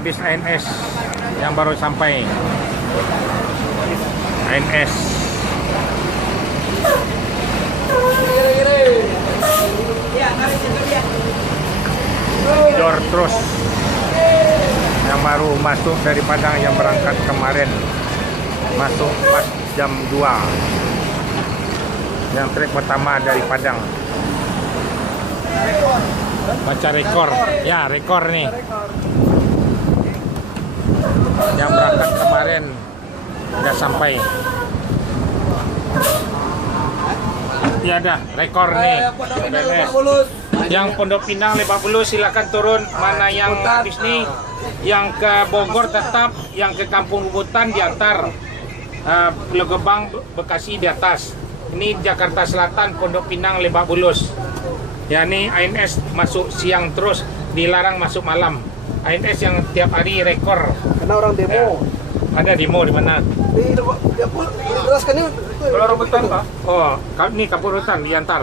bis ANS yang baru sampai. ANS. Dor terus yang baru masuk dari Padang yang berangkat kemarin, masuk pas jam 2. Yang trip pertama dari Padang. Baca rekor. Ya, rekor nih. Yang berangkat kemarin udah sampai. Ya dah, rekor nih. Yang Pondok Pinang Lebak Bulus silakan turun. Mana yang habis nih? Yang ke Bogor tetap, yang ke Kampung Rambutan diantar. Pulau Gebang, Bekasi di atas. Ini Jakarta Selatan, Pondok Pinang Lebak Bulus. Ya, ini ANS masuk siang terus, dilarang masuk malam. ANS yang tiap hari rekor. Karena orang demo. Ya. Ada demo di mana? Di teruskan ini. Kalau Rambutan, Pak. Oh, ini Kampung Rambutan diantar.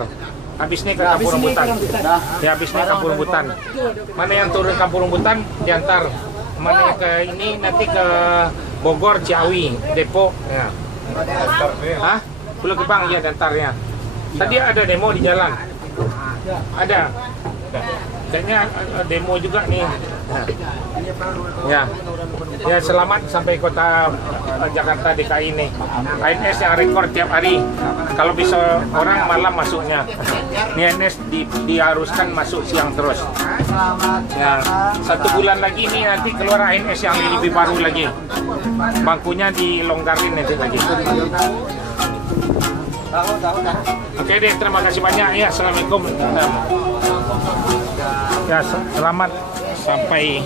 Habis ini ke Kampung Rambutan. Ya, habis ini Kampung Rambutan. Mana yang turun Kampung Rambutan diantar. Mana yang ke ini nanti ke Bogor, Ciawi, Depok. Ya. Hah? Pulau Gebang ya diantarnya. Tadi ada demo di jalan. Ada. Kayaknya demo juga nih. Ya. Ya, selamat sampai kota Jakarta DKI nih. ANS yang rekor tiap hari. Kalau bisa orang malam masuknya. Ini ANS diharuskan masuk siang terus. Ya, 1 bulan lagi nih nanti keluar ANS yang lebih baru lagi. Bangkunya dilonggarin nanti lagi. Oke deh, terima kasih banyak ya. Assalamualaikum. Ya, selamat sampai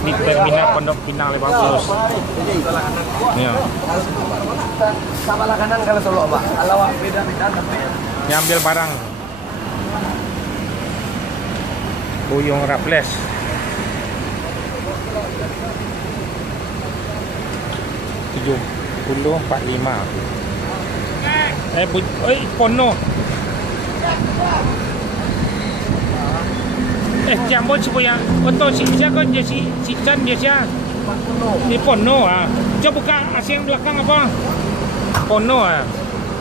di terminal Pondok Pinang Lebak Bulus. Ya. Sama kanan kalau solo, Pak. Kalau beda-beda tapi Nyambil barang. Buyung Raffles. $70.45. Pono. Jambon supaya untuk siapa kan si Chan biasa di Pono coba buka AC belakang apa Pono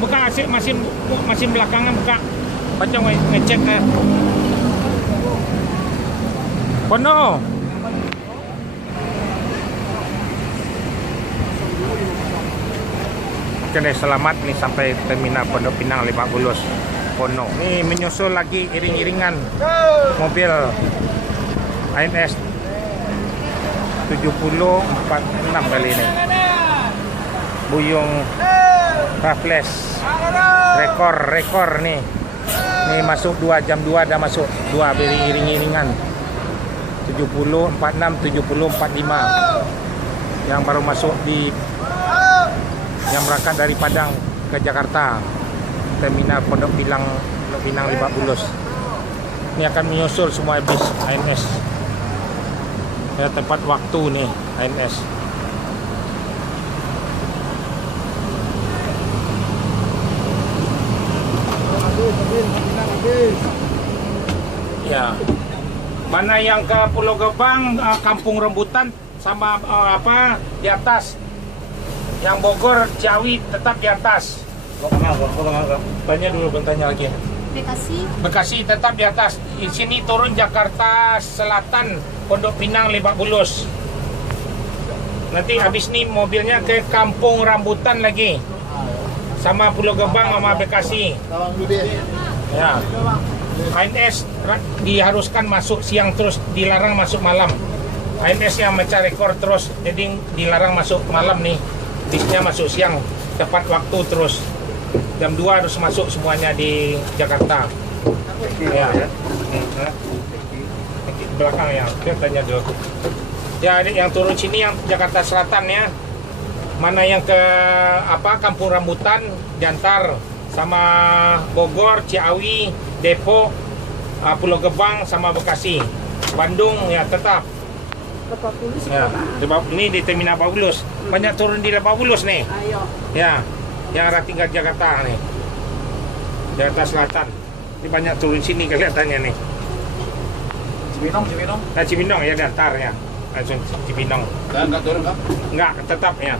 buka AC mesin belakangnya buka baca ngecek Pono. Oke deh, selamat nih sampai terminal Pondok Pinang Lebak Bulus. Pono. Nih menyusul lagi iring-iringan mobil ANS 7046 kali ini. Buyung Raffles. Rekor nih. Nih masuk 2 jam 2 dah masuk 2 iring-iringan. 7046 7045. Yang baru masuk di yang berangkat dari Padang ke Jakarta. Terminal Pondok Pinang Lebak Bulus. Ini akan menyusul semua bis ANS. Ya, tepat waktu nih ANS. Ya. Mana yang ke Pulau Gebang, Kampung Rambutan sama di atas. Yang Bogor, Ciawi tetap di atas. Tanya dulu, bertanya lagi. Bekasi tetap di atas. Di sini turun Jakarta Selatan, Pondok Pinang Lebak Bulus. Nanti habis ini mobilnya ke Kampung Rambutan lagi, sama Pulau Gebang sama Bekasi. Ya. ANS diharuskan masuk siang terus, dilarang masuk malam. ANS yang mencari rekor terus, jadi dilarang masuk malam nih. Bisnya masuk siang, tepat waktu terus. Jam 2 harus masuk semuanya di Jakarta. Ya. Belakang ya, kita tanya dulu. Ya, yang turun sini yang Jakarta Selatan ya. Mana yang ke Kampung Rambutan diantar, sama Bogor, Ciawi, Depok, Pulau Gebang sama Bekasi. Bandung ya tetap. Ya, ini di terminal Lebak Bulus. Banyak turun di Lebak Bulus nih. Ya, yang arah tinggal Jakarta nih. Jakarta Selatan. Ini banyak turun sini kelihatannya nih. Cibinong. Cibinong ya diantar ya. langsung Cibinong. Enggak turun, Kang? Enggak, tetap ya.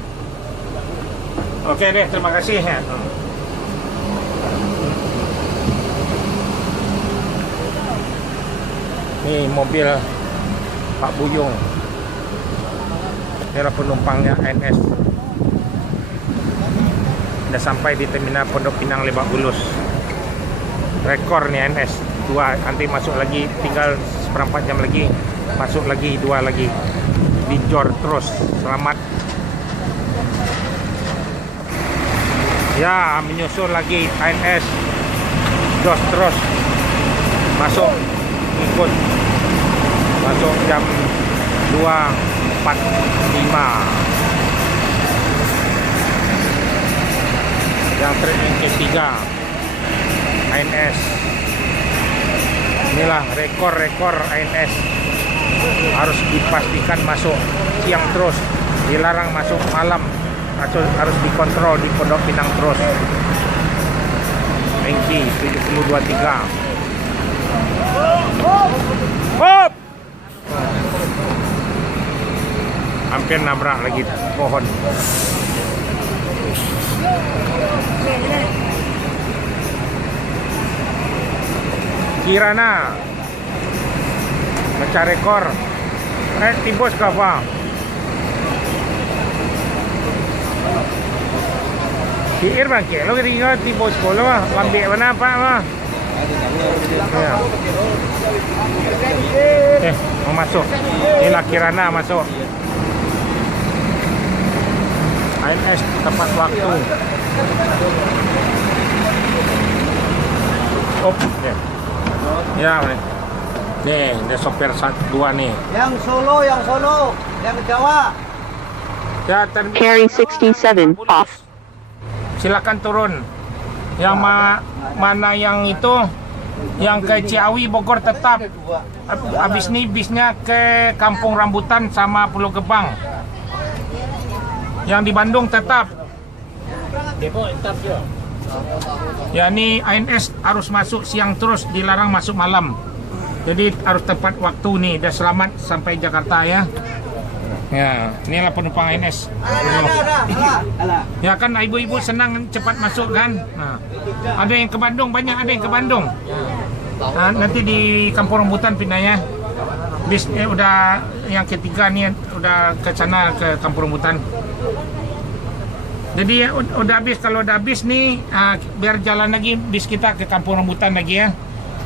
Oke deh, terima kasih ya. Ini mobil Pak Buyung. Ini penumpangnya ANS. Udah sampai di terminal Pondok Pinang Lebak Bulus. Rekor nih ANS. 2, nanti masuk lagi, tinggal seperempat jam lagi. Masuk lagi 2 lagi. Dijor terus. Selamat. Ya, menyusul lagi ANS. Jos terus. Masuk. Ikut. Masuk jam 2.45. Yang trip yang ketiga ANS. Inilah rekor ANS. Harus dipastikan masuk siang terus, dilarang masuk malam, harus dikontrol di Pondok Pinang terus. Mengki 7023. Hop! Hampir nabrak lagi pohon. Kirana mecah rekor. Tibos ke apa? Kiir bangke, lo kira tibos ko lo mah, lambik mana apa mah? Ya. Mau masuk. Inilah Kirana masuk. ANS tepat waktu. Oh, ya. Nih, ada sopir 2 nih. Yang Solo, yang Jawa. Ya, Carry 67 off. Silakan turun. Yang mana yang itu? Yang ke Ciawi Bogor tetap. Habis ini bisnya ke Kampung Rambutan sama Pulau Gebang. Yang di Bandung tetap. Ya, ini ANS harus masuk siang terus, dilarang masuk malam. Jadi harus tepat waktu nih. Udah selamat sampai Jakarta ya. Ya, inilah penumpang ANS. Ya kan ibu-ibu senang cepat masuk kan. Nah, ada yang ke Bandung, banyak ada yang ke Bandung. Nah, nanti di Kampung Rambutan pindahnya. Bisnya udah yang ketiga nih, udah ke sana ke Kampung Rambutan. Jadi ya, udah habis. Kalau udah habis nih, biar jalan lagi bis kita ke Kampung Rambutan lagi ya.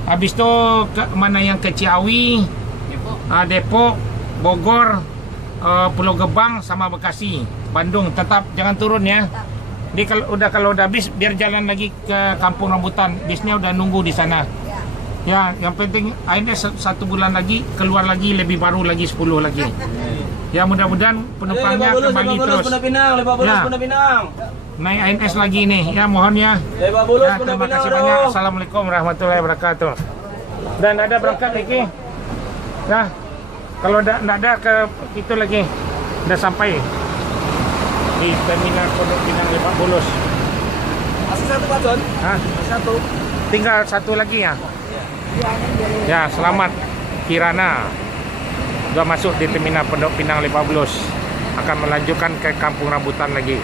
Habis itu ke mana yang ke Ciawi, Depok, Bogor, Pulau Gebang sama Bekasi, Bandung tetap jangan turun ya. Jadi kalau udah habis biar jalan lagi ke Kampung Rambutan. Bisnya udah nunggu di sana. Ya, yang penting ANS 1 bulan lagi keluar lagi lebih baru lagi 10 lagi. Ya mudah-mudahan penumpangnya kembali terus. Ya. Naik ANS lagi nih, ya mohon ya. Ya, terima kasih banyak. Assalamualaikum warahmatullahi wabarakatuh. Dan ada berangkat lagi. Nah, kalau nggak ada ke itu lagi, udah sampai di terminal Pondok Pinang Lebak Bulus. Masih 1 Pak John? Hah? 1. Tinggal 1 lagi ya. Ya, selamat Kirana. Sudah masuk di terminal Pondok Pinang Lebak Bulus. Akan melanjutkan ke Kampung Rambutan lagi.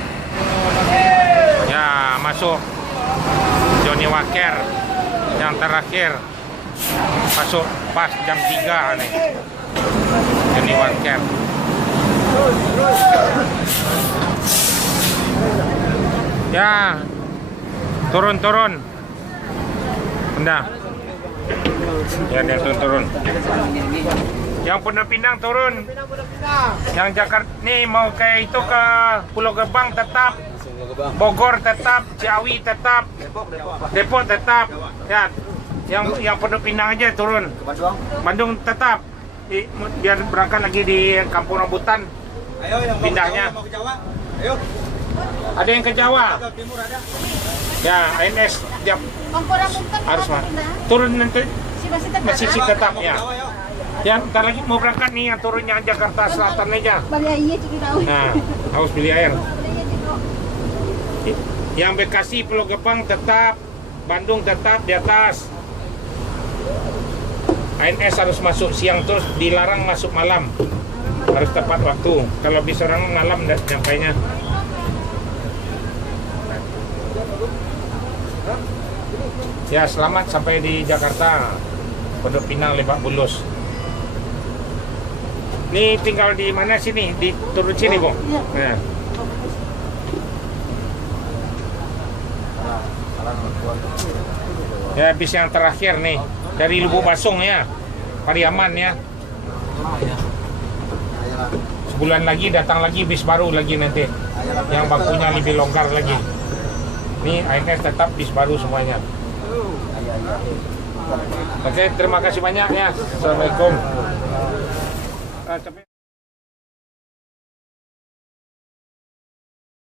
Ya, masuk Johnny Walker yang terakhir. Masuk pas jam 3 nih. Johnny Walker. Ya, turun. Udah. Ya, dia turun. Yang Pondok Pinang turun. Yang Jakarta nih mau ke itu ke Pulau Gebang tetap. Bogor tetap, Ciawi tetap, Depok tetap. Ya, yang Pondok Pinang aja turun. Bandung tetap. Biar berangkat lagi di Kampung Rambutan. Ayo yang pindahnya. mau ke Jawa. Ayo. Ada yang ke Jawa. Timur ada. Ya, ANS tiap Kampung Rambutan harus mah. Turun nanti masih tetap ya. Ya, ntar lagi mau berangkat nih yang turunnya Jakarta Selatan aja. Nah, harus beli air. Yang Bekasi Pulau Gebang tetap, Bandung tetap di atas. ANS harus masuk siang terus, dilarang masuk malam. Harus tepat waktu. Kalau bisa orang malam nyampainya. Ya, selamat sampai di Jakarta. Pondok Pinang, Lebak Bulus. Ini tinggal di mana sini? Di turun sini, Bung? Nah. Ya, bis yang terakhir nih. Dari Lubuk Basung ya. Pariaman ya. Sebulan lagi datang lagi bis baru lagi nanti. Yang bangkunya lebih longgar lagi. Ini akhirnya tetap bis baru semuanya. Oke, terima kasih banyak ya. Assalamualaikum.